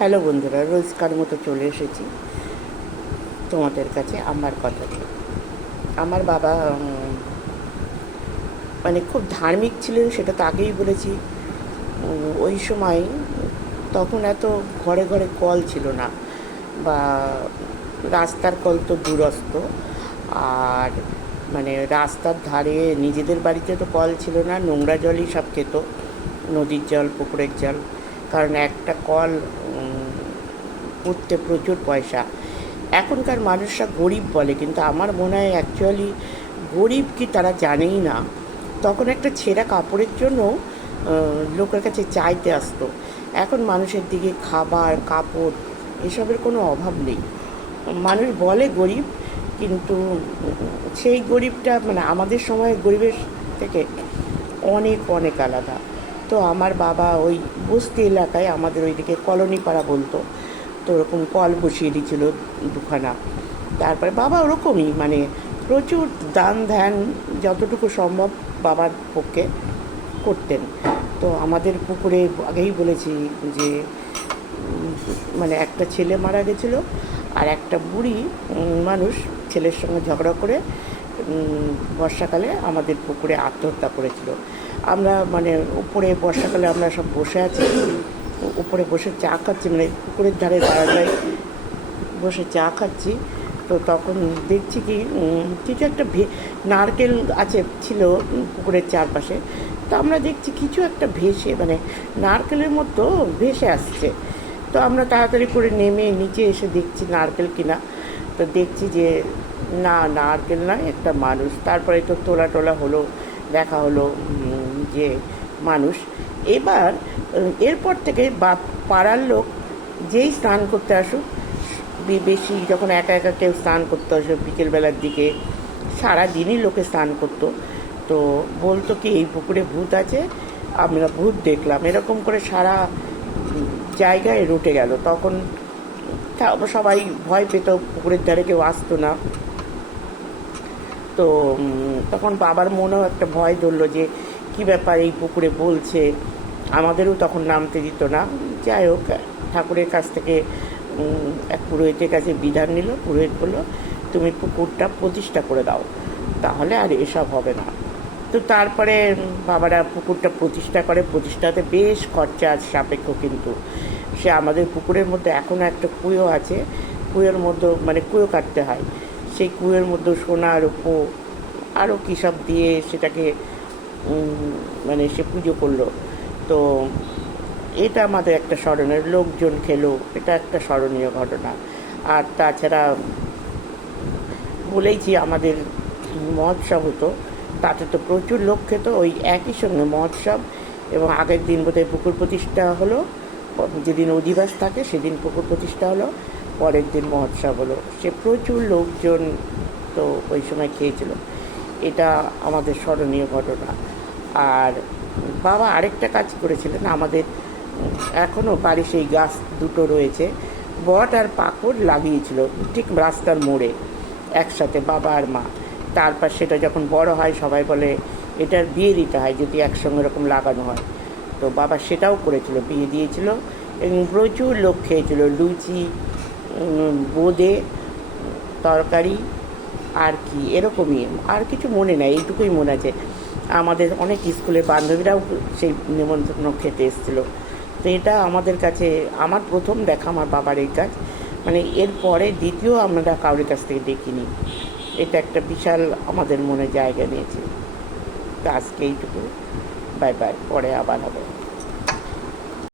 Hello বন্ধুরা, রোজকার মতো চলে এসেছি তোমাদের কাছে আমার কথা নিয়ে। আমার বাবা মানে খুব ধার্মিক ছিলেন, সেটা তো আগেই বলেছি। ওই সময় তখন এত ঘরে ঘরে কল ছিল না, বা রাস্তার কল তো দূরস্থ। আর মানে রাস্তার ধারে নিজেদের বাড়িতে তো কল ছিল না, নোংরা জলই সব খেত, নদীর জল, পুকুরের জল। কারণ একটা কল করতে প্রচুর পয়সা। এখনকার মানুষরা গরিব বলে, কিন্তু আমার মনে হয় অ্যাকচুয়ালি গরিব কি তারা জানেই না। তখন একটা ছেঁড়া কাপড়ের জন্য লোকের কাছে চাইতে আসতো। এখন মানুষের দিকে খাবার, কাপড় এসবের কোনো অভাব নেই। মানুষ বলে গরিব, কিন্তু সেই গরিবটা মানে আমাদের সময়ের গরিবের থেকে অনেক অনেক আলাদা। তো আমার বাবা ওই বস্তি এলাকায়, আমাদের ওইদিকে কলোনি পাড়া বলতো, তো ওরকম কল বসিয়ে দিয়েছিল দুখানা। তারপরে বাবা ওরকমই মানে প্রচুর দান ধ্যান যতটুকু সম্ভব বাবার পক্ষে করতেন। তো আমাদের পুকুরে আগেই বলেছি যে মানে একটা ছেলে মারা গেছিলো, আর একটা বুড়ি মানুষ ছেলের সঙ্গে ঝগড়া করে বর্ষাকালে আমাদের পুকুরে আত্মহত্যা করেছিল। আমরা মানে উপরে বর্ষাকালে আমরা সব বসে আছি, উপরে বসে চা খাচ্ছি, মানে পুকুরের ধারে বারান্দায় বসে চা খাচ্ছি। তো তখন দেখছি কি কিছু একটা নারকেল আছে ছিল পুকুরের চারপাশে। তো আমরা দেখছি কিছু একটা ভেসে, মানে নারকেলের মতো ভেসে আসছে। তো আমরা তাড়াতাড়ি করে নেমে নিচে এসে দেখছি নারকেল কিনা। তো দেখছি যে না, নারকেল নয়, একটা মানুষ। তারপরে তো তোলা টোলা হলো, দেখা হলো যে মানুষ। এবার এরপর থেকে বা পাড়ার লোক যেই স্নান করতে আসুক, বেশি যখন একা একা কেউ স্নান করতে আসে বিকেলবেলার দিকে, সারাদিনই লোকে স্নান করতো, তো বলতো কি এই পুকুরে ভূত আছে, আমরা ভূত দেখলাম, এরকম করে সারা জায়গায় রুটে গেল। তখন সবাই ভয় পেত, পুকুরের ধারে কেউ আসতো না। তো তখন বাবার মনেও একটা ভয় ধরলো যে কী ব্যাপার, এই পুকুরে বলছে। আমাদেরও তখন নামতে দিত না। যাই হোক, ঠাকুরের কাছ থেকে এক পুরোহিতের কাছে বিধান নিল। পুরোহিত বললো তুমি পুকুরটা প্রতিষ্ঠা করে দাও, তাহলে আর এসব হবে না। তো তারপরে বাবারা পুকুরটা প্রতিষ্ঠা করে। প্রতিষ্ঠাতে বেশ খরচা সাপেক্ষ, কিন্তু সে আমাদের পুকুরের মধ্যে এখনও একটা কুয়ো আছে। কুয়োর মধ্যে মানে কুয়ো কাটতে হয়, সেই কুয়োর মধ্যে সোনা, রূপো আরও কী সব দিয়ে সেটাকে মানে সে পুজো করলো। তো এটা আমাদের একটা স্মরণের, লোকজন খেলো, এটা একটা স্মরণীয় ঘটনা। আর তাছাড়া বলেইছি আমাদের মহোৎসব হতো, তাতে তো প্রচুর লোক খেত। ওই একই সঙ্গে মহোৎসব এবং আগের দিন বোধহয় পুকুর প্রতিষ্ঠা হলো, যেদিন অধিবাস থাকে সেদিন পুকুর প্রতিষ্ঠা হলো, পরের দিন মহোৎসব হলো। সে প্রচুর লোকজন তো ওই সময় খেয়েছিল। এটা আমাদের স্মরণীয় ঘটনা। আর বাবা আরেকটা কাজ করেছিলেন, আমাদের এখনও বাড়ি সেই গাছ দুটো রয়েছে, বট আর পাকড় লাগিয়েছিল ঠিক রাস্তার মোড়ে একসাথে, বাবা আর মা। তারপর সেটা যখন বড় হয় সবাই বলে এটার বিয়ে দিতে হয় যদি একসঙ্গে এরকম লাগানো হয়। তো বাবা সেটাও করেছিল, বিয়ে দিয়েছিল, এবং প্রচুর লোক খেয়েছিল। লুচি, বোঁদে, তরকারি, আর কি এরকমই, আর কিছু মনে নেই, এইটুকুই মনে আছে। আমাদের অনেক স্কুলের বান্ধবীরাও সেই নিমন্ত্রণ খেতে এসেছিলো। তো এটা আমাদের কাছে আমার প্রথম দেখা আমার বাবার এই কাজ, মানে এরপরে দ্বিতীয় আমরা কারোর কাছ থেকে দেখিনি। এটা একটা বিশাল আমাদের মনে জায়গা নিয়েছে। তো আজকে এইটুকু, বাই বাই, পরে আবার হবে।